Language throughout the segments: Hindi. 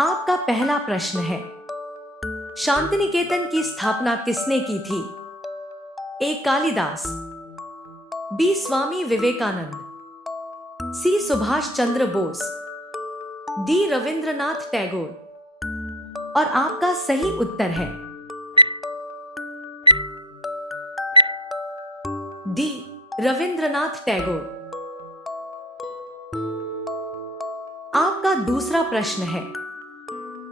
आपका पहला प्रश्न है, शांतिनिकेतन की स्थापना किसने की थी? ए. कालिदास, बी. स्वामी विवेकानंद, सी. सुभाष चंद्र बोस, डी. रविंद्रनाथ टैगोर। और आपका सही उत्तर है डी. रविंद्रनाथ टैगोर। आपका दूसरा प्रश्न है,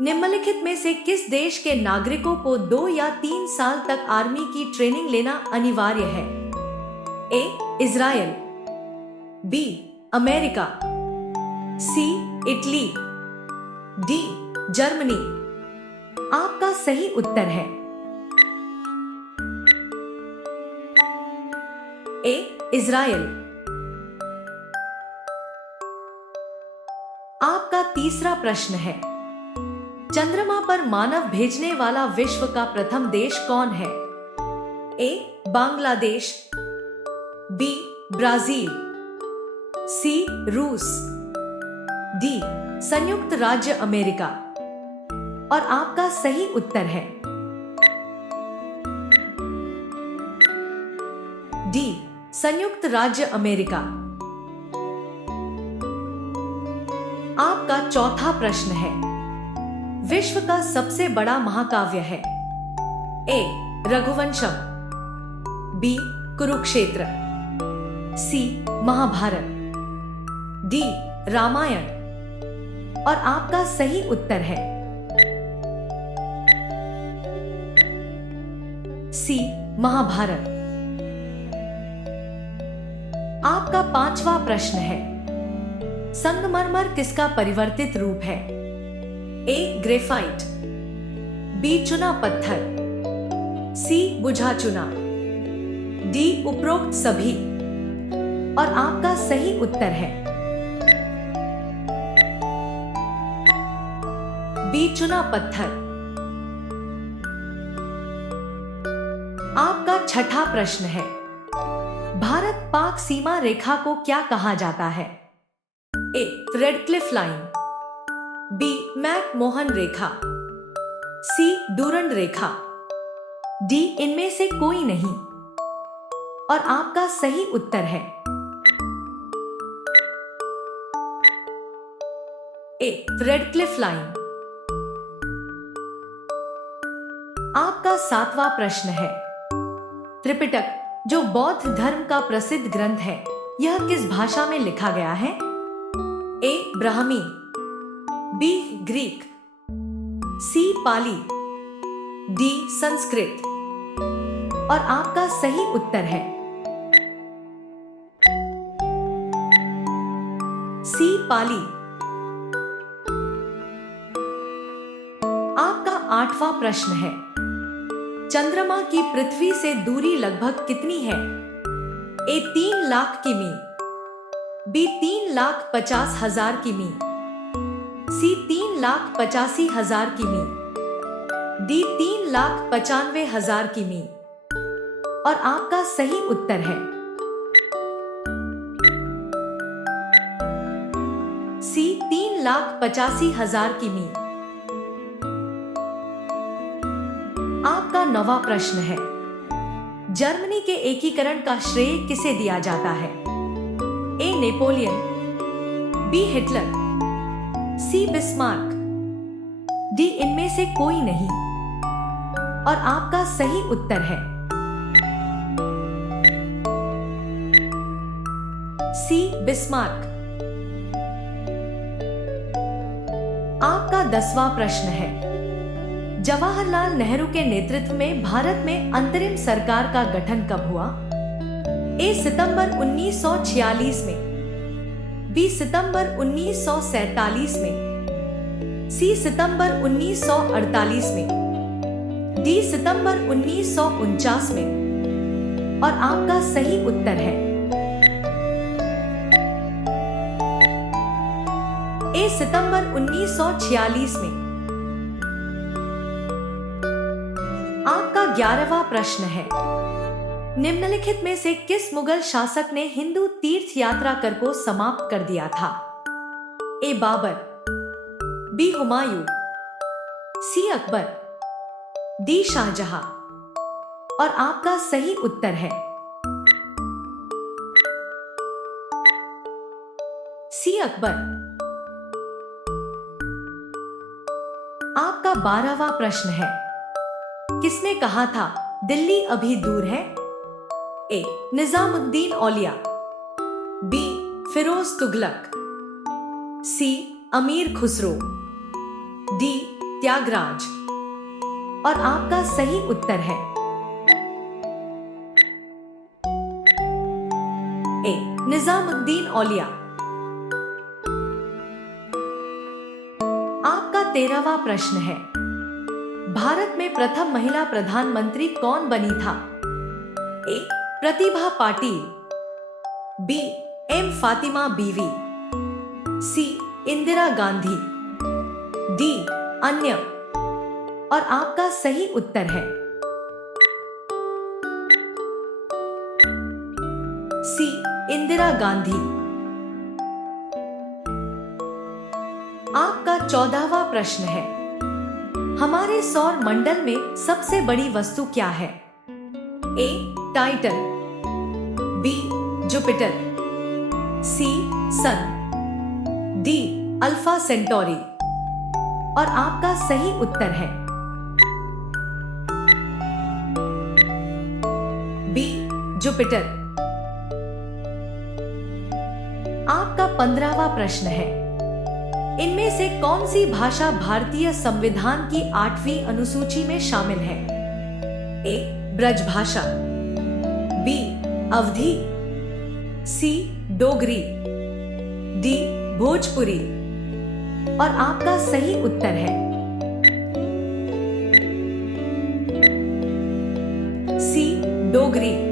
निम्नलिखित में से किस देश के नागरिकों को 2 या 3 साल तक आर्मी की ट्रेनिंग लेना अनिवार्य है? A. Israel, B. America, C. Italy, D. Germany. आपका सही उत्तर है ए. इजराइल। आपका तीसरा प्रश्न है, चंद्रमा पर मानव भेजने वाला विश्व का प्रथम देश कौन है? ए. बांग्लादेश, बी. ब्राजील, सी. रूस, डी. संयुक्त राज्य अमेरिका। और आपका सही उत्तर है डी. संयुक्त राज्य अमेरिका। आपका चौथा प्रश्न है, विश्व का सबसे बड़ा महाकाव्य है? ए. रघुवंशम, बी. कुरुक्षेत्र, सी. महाभारत, डी. रामायण। और आपका सही उत्तर है सी. महाभारत। आपका पांचवा प्रश्न है, संगमरमर किसका परिवर्तित रूप है? ए. Graphite, B. चुना पत्थर, सी. बुझा चुना, डी. उपरोक्त सभी। और आपका सही उत्तर है बी. चुना पत्थर। आपका छठा प्रश्न है, भारत पाक सीमा रेखा को क्या कहा जाता है? A. Radcliffe line, B. McMahon रेखा, सी. डूरंड रेखा, डी. इनमें से कोई नहीं। और आपका सही उत्तर है ए. Radcliffe line. आपका सातवां प्रश्न है, त्रिपिटक जो बौद्ध धर्म का प्रसिद्ध ग्रंथ है, यह किस भाषा में लिखा गया है? ए. ब्राह्मी, बी. ग्रीक, सी. पाली, डी. संस्कृत। और आपका सही उत्तर है सी. पाली। आपका आठवां प्रश्न है, चंद्रमा की पृथ्वी से दूरी लगभग कितनी है? ए. 3 लाख किमी, बी. 3,50,000 किमी, सी. 3,85,000 किमी, डी. 3,95,000 किमी। और आपका सही उत्तर है सी. 3,85,000 किमी। आपका नौवां प्रश्न है, जर्मनी के एकीकरण का श्रेय किसे दिया जाता है? A. Napoleon, B. Hitler, C. Bismarck, D. इनमें से कोई नहीं। और आपका सही उत्तर है सी. बिस्मार्क। आपका 10वां प्रश्न है, जवाहरलाल नेहरू के नेतृत्व में भारत में अंतरिम सरकार का गठन कब हुआ? ए. सितंबर 1946 में, बी. सितंबर 1947 में, सी. सितंबर 1948 में, डी. सितंबर 1949 में। और आपका सही उत्तर है ए. सितंबर 1946 में। आपका 11वां प्रश्न है, निम्नलिखित में से किस मुगल शासक ने हिंदू तीर्थ यात्रा कर को समाप्त कर दिया था? ए. बाबर, बी. हुमायूं, सी अकबर, डी शाहजहां। और आपका सही उत्तर है सी अकबर। आपका 12वां प्रश्न है, किसने कहा था दिल्ली अभी दूर है? ए निजामुद्दीन औलिया, बी फिरोज तुगलक, सी अमीर खुसरो, डी त्यागराज। और आपका सही उत्तर है ए निजामुद्दीन औलिया। आपका 13वां प्रश्न है, भारत में प्रथम महिला प्रधानमंत्री कौन बनी था? ए प्रतिभा पाटिल, बी एम फातिमा बीवी, सी इंदिरा गांधी, डी अन्य। और आपका सही उत्तर है सी इंदिरा गांधी। आपका 14वां प्रश्न है, हमारे सौर मंडल में सबसे बड़ी वस्तु क्या है? ए टाइटन, बी जुपिटर, सी सन, डी अल्फा सेंटोरी। और आपका सही उत्तर है बी जुपिटर। आपका 15वां प्रश्न है, इनमें से कौन सी भाषा भारतीय संविधान की 8वीं अनुसूची में शामिल है? ए ब्रजभाषा, बी अवधी, सी डोगरी, डी भोजपुरी। और आपका सही उत्तर है सी डोगरी।